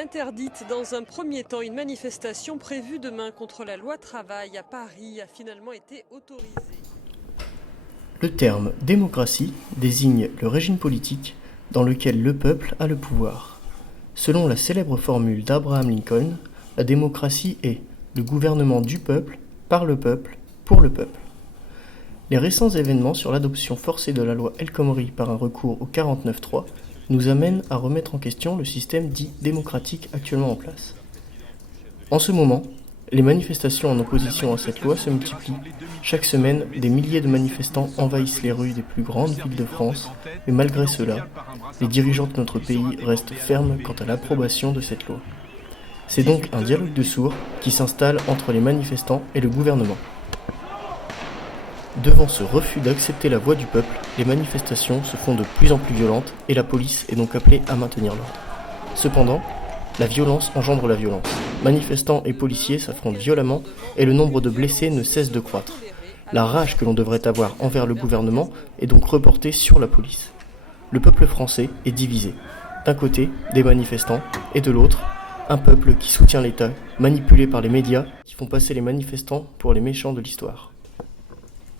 Interdite dans un premier temps, une manifestation prévue demain contre la loi travail à Paris a finalement été autorisée. Le terme démocratie désigne le régime politique dans lequel le peuple a le pouvoir. Selon la célèbre formule d'Abraham Lincoln, la démocratie est le gouvernement du peuple, par le peuple, pour le peuple. Les récents événements sur l'adoption forcée de la loi El Khomri par un recours au 49.3 nous amènent à remettre en question le système dit démocratique actuellement en place. En ce moment, les manifestations en opposition à cette loi se multiplient. Chaque semaine, des milliers de manifestants envahissent les rues des plus grandes villes de France, mais malgré cela, les dirigeants de notre pays restent fermes quant à l'approbation de cette loi. C'est donc un dialogue de sourds qui s'installe entre les manifestants et le gouvernement. Devant ce refus d'accepter la voix du peuple, les manifestations se font de plus en plus violentes et la police est donc appelée à maintenir l'ordre. Cependant, la violence engendre la violence. Manifestants et policiers s'affrontent violemment et le nombre de blessés ne cesse de croître. La rage que l'on devrait avoir envers le gouvernement est donc reportée sur la police. Le peuple français est divisé. D'un côté, des manifestants et de l'autre, un peuple qui soutient l'État, manipulé par les médias qui font passer les manifestants pour les méchants de l'histoire.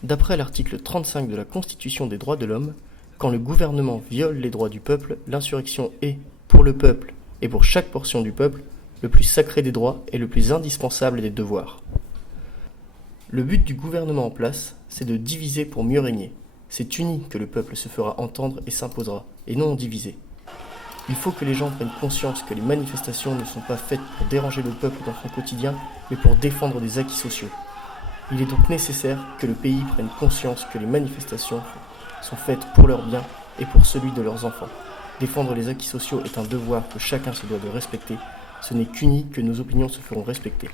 D'après l'article 35 de la Constitution des droits de l'homme, quand le gouvernement viole les droits du peuple, l'insurrection est, pour le peuple et pour chaque portion du peuple, le plus sacré des droits et le plus indispensable des devoirs. Le but du gouvernement en place, c'est de diviser pour mieux régner. C'est uni que le peuple se fera entendre et s'imposera, et non divisé. Il faut que les gens prennent conscience que les manifestations ne sont pas faites pour déranger le peuple dans son quotidien, mais pour défendre des acquis sociaux. Il est donc nécessaire que le pays prenne conscience que les manifestations sont faites pour leur bien et pour celui de leurs enfants. Défendre les acquis sociaux est un devoir que chacun se doit de respecter. Ce n'est qu'unis que nos opinions se feront respecter.